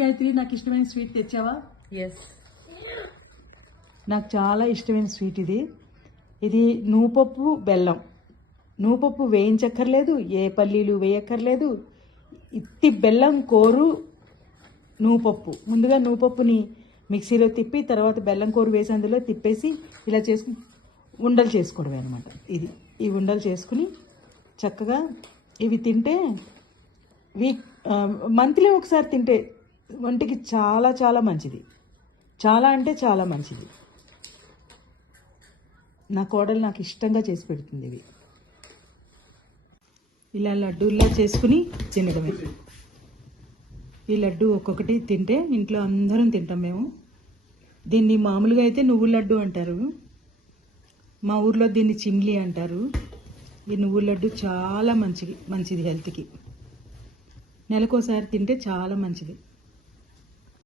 గాయత్రి, నాకు ఇష్టమైన స్వీట్ తెచ్చావా? ఎస్, నాకు చాలా ఇష్టమైన స్వీట్ ఇది. ఇది నువ్వుపప్పు బెల్లం. నువ్వుపప్పు వేయించక్కర్లేదు, ఏ పల్లీలు వేయక్కర్లేదు. ఇత్తి బెల్లం కోరు నువ్వుపప్పు. ముందుగా నువ్వుపప్పుని మిక్సీలో తిప్పి తర్వాత బెల్లం కోరు వేసి అందులో తిప్పేసి ఇలా చేసుకుని ఉండలు చేసుకోవడమే అనమాట. ఈ ఉండలు చేసుకుని చక్కగా ఇవి తింటే మంత్లీ ఒకసారి తింటే ఒంటికి చాలా చాలా మంచిది. చాలా అంటే చాలా మంచిది. నా కోడలు నాకు ఇష్టంగా చేసి పెడుతుంది ఇవి. ఇలా లడ్డూల్లా చేసుకుని తినడమే. ఈ లడ్డు ఒక్కొక్కటి తింటే ఇంట్లో అందరం తింటాం మేము. దీన్ని మామూలుగా అయితే నువ్వుల లడ్డు అంటారు, మా ఊర్లో దీన్ని చిమ్లీ అంటారు. ఈ నువ్వుల లడ్డు చాలా మంచిది హెల్త్కి. నెలకోసారి తింటే చాలా మంచిది.